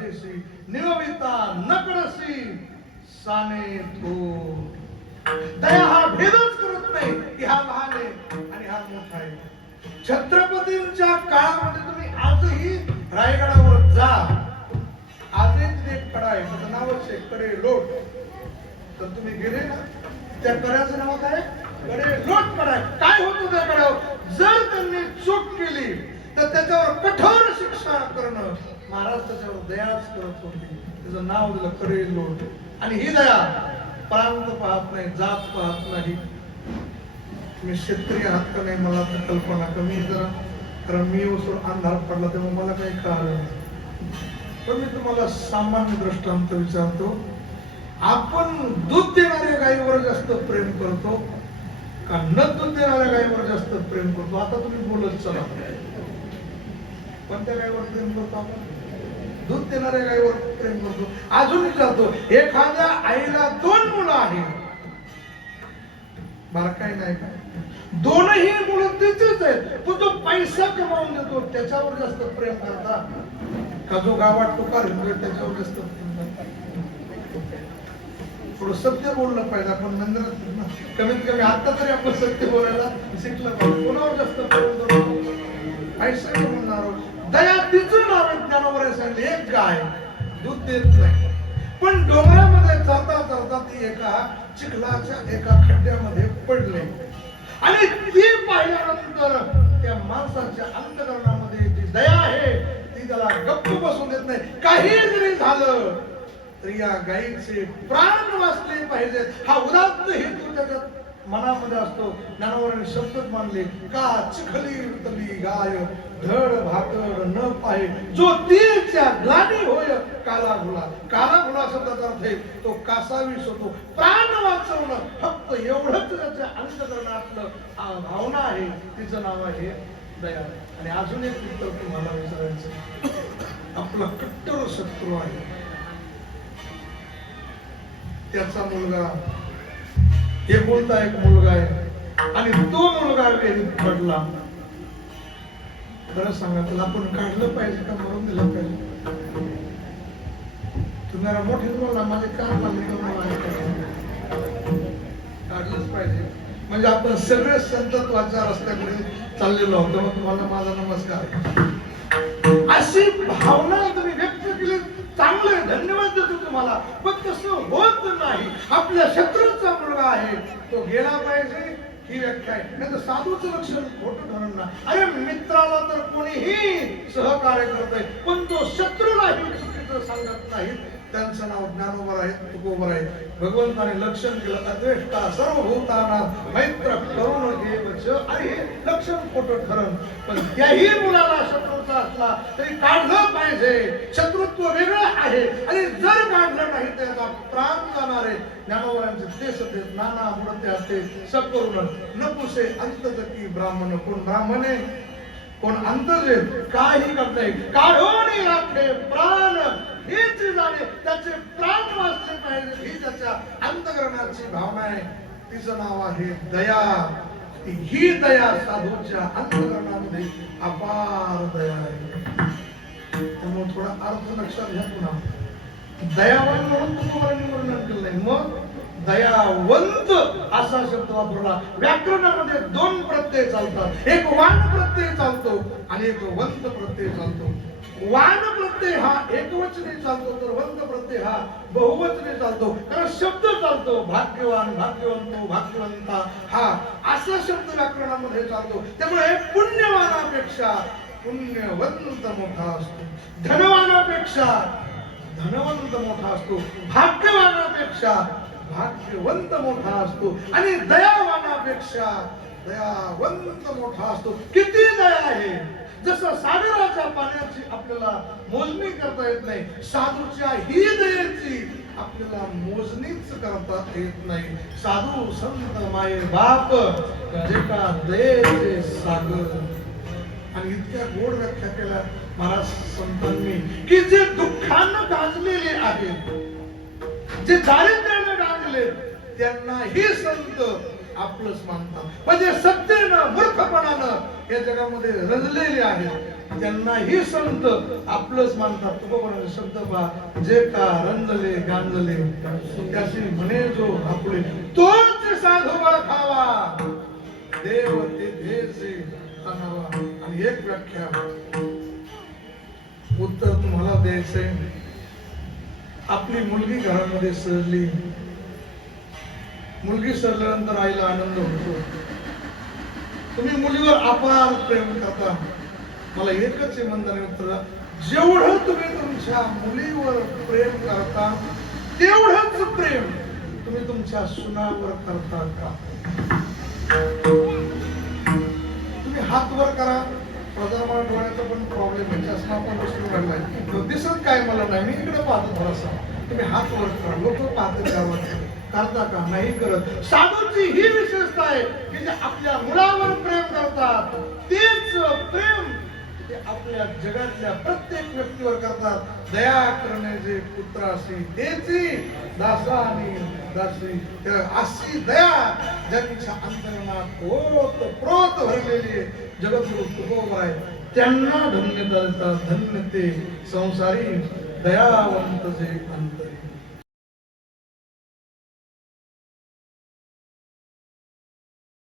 निलविता नकडसी साने तो दया हा भेदच करत नाही की हा लहान आहे आणि हा मोठा आहे छत्रपतींच्या काळामध्ये तुम्ही आजही रायगडावर जा. आजही तिथे एक कडा आहे. त्याचं नाव शेतकरी लोट. तर तुम्ही गेले ना त्या कड्याचं नाव काय? कडे लोट कडा काय होतं त्या कड्यावर जर त्यांनी चूक केली तर त्याच्यावर कठोर शिक्षा करणं. महाराज त्याच्यावर दयाच करत होते. त्याचं नाव दिलं कडे लोट. आणि ही दया प्रांत पाहत नाही जात पाहत नाही. मी शेतकरी आहात का नाही मला तर कल्पना कमी जरा. कारण मी उसळ अंधार पडला तेव्हा मला काही कळलं नाही. पण मी तुम्हाला सामान्य दृष्टांत विचारतो. आपण दूध देणाऱ्या गायीवर जास्त प्रेम करतो का न दूध देणाऱ्या गायीवर जास्त प्रेम करतो? आता तुम्ही बोलत चला. पण त्या गायीवर प्रेम करतो आपण? दूध देणाऱ्या गायीवर प्रेम करतो. अजून विचारतो एखाद्या आईला दोन मुलं आहेत. बारकाई नाही का? दोनही मुलं तिथेच आहेत. पण तो पैसा कमावून देतो. त्याच्यावर जास्त प्रेम करता. का जो गावात टोकार हिंडतोय त्याच्यावर जास्त प्रेम करता? थोडं सत्य बोललं पाहिजे. आपण नंतर कमीत कमी आता तरी आपण सत्य बोलायला शिकलं पाहिजे. कोणावर जास्त म्हणणार दया तिचं नाव आहे ज्ञानावर सांगितलं एक गाय दूध देत नाही. पण डोंगरामध्ये चरता चरता ती एका चिखलाच्या एका खड्ड्यामध्ये पडले. आणि ती पाहिल्यानंतर त्या माणसाच्या अंतकरणामध्ये जी दया आहे ती त्याला गप्प बसून देत नाही. काही जरी झालं. तर या गायीचे प्राण वाचले पाहिजेत. हा उदात्त हेतू त्याच्यात मनामध्ये असतो. ज्ञानावरांनी शब्दच मानले का चिखली उतली गाय? धड भाकर न पाहे. जो तीरच्या ग्लानी होय काला घुला काला घुला शब्दाचा अर्थ आहे तो कासावीस होतो प्राण वाचवणं फक्त एवढंच त्याच्या अंतकरणातलं आ, भावना आहे. तिचं नाव आहे दया आणि अजून एक उत्तर तुम्हाला विचारायचं आपला कट्टर शत्रू आहे. त्याचा मुलगा. हे बोलता एक मुलगा आहे. आणि तो मुलगा विहिरीत पडला. खरं सांगा आपण काढलं पाहिजे का मरून दिलं पाहिजे? तुम्ही मोठे तुम्हाला माझे काम लागले का मला काढलंच पाहिजे. म्हणजे आपण सगळे संतत्वाच्या रस्त्याकडे चाललेलो होतो तुम्हाला माझा नमस्कार. अशी भावना तुम्ही व्यक्त केली चांगले धन्यवाद तुम्हाला. पण तसं होत नाही. आपल्या शत्रूचा मुलगा आहे. तो गेला पाहिजे. ही व्याख्या आहे. नाही तर साधूचं लक्षण खोटं ठरण ना अरे मित्राला तर कोणीही सहकार्य करत आहे पण तो शत्रूलाही चुकीचं सांगत नाही. त्यांचं नाव ज्ञानोबर आहे तुकोबर आहे. भगवंताने लक्षण केलं अद्वेष्टा सर्व भूताना मैत्र करुण एवच आणि हे लक्षण खोटं ठरण पण त्याही मुलाला शत्रूचा असला तरी काढलं पाहिजे. शत्रुत्व वेगळं आहे. आणि जर काढलं नाही तर त्याचा प्राण जाणारे आहे ज्ञानोबरांचे ते सत्य नाना मूर्ती असते. सकरुण नपुसे अंतजकी ब्राह्मण. कोण ब्राह्मणे कोण अंतजे काही करत नाही. काढून राखे प्राण. हेच जाणे. त्याचे प्राण वाचले पाहिजे. ही त्याच्या अंतकरणाची भावना आहे. तिचं नाव आहे दया. ही दया साधूच्या अंतकरणामध्ये अपार दया आहे. त्यामुळे थोडा अर्थ लक्षात घ्या पुन्हा. दयावान म्हणून तुम्हाला वर्णन केलंय मग दयावंत असा शब्द वापरला. व्याकरणामध्ये दोन प्रत्यय चालतात. एक वान प्रत्यय चालतो आणि एक वंत प्रत्यय चालतो. वान प्रत्यय हा एकवचने चालतो तर वंत प्रत्यय हा बहुवचने चालतो. कारण शब्द चालतो. भाग्यवान भाग्यवंतो भाग्यवंता हा असा शब्द व्याकरणामध्ये चालतो. त्यामुळे पुण्यवानापेक्षा पुण्यवंत मोठा असतो धनवानापेक्षा धनवंत मोठा असतो भाग्यवानापेक्षा भाग्यवंत मोठा असतो आणि दयावानापेक्षा दयावंत मोठा असतो किती दया आहे? जसं सागराच्या पाण्याची आपल्याला मोजणी करता येत नाही साधूच्या ही दयेची आपल्याला मोजणीच करता येत नाही. साधू संत माये बाप जे का दयेचे सागर. आणि इतक्या गोड व्याख्या केल्या महाराज संतांनी की जे दुःखानं गाजलेले आहेत जे दारिद्र्याने गाजले त्यांनाही संत आपलंच मानतात. म्हणजे सत्तेनं मूर्खपणानं या जगामध्ये रंजलेले आहेत. त्यांनाही संत आपलंच मानतात. तुका शब्द पहा. जे का रंजले गांजले त्याशी म्हणे जो आपले तोच साधू खावा. देव ते देसे आणि एक व्याख्या. उत्तर तुम्हाला द्यायचंय. आपली मुलगी घरामध्ये सरली. मुलगी सरल्यानंतर आईला आनंद होतो. तुम्ही मुलीवर अपार प्रेम करता. मला एकच आहे म्हणताना जेवढं तुम्ही तुमच्या मुलीवर प्रेम करता तेवढंच प्रेम तुम्ही तुमच्या सुनावर करता का? तुम्ही हात वर करा. प्रजा मला डोळ्याचा पण प्रॉब्लेम आहे. चष्मा पण बसून काढलाय दिसत काय मला नाही. मी इकडे पाहतो थोडासा. तुम्ही हात वर करा लोक पाहते गावात करता का? नाही करत. साधूंची ही विशेषता आहे की जे आपल्या मुलावर प्रेम करतात. तेच प्रेम आपल्या जगातल्या प्रत्येक व्यक्तीवर करतात दया करने से पुत्र असे तेची दासा दया ज्यांच्या अंतरणात ओत प्रोत भर ले तुकोबर आहे त्यांना धन्य ते संसारी दयावंत जे अंतरी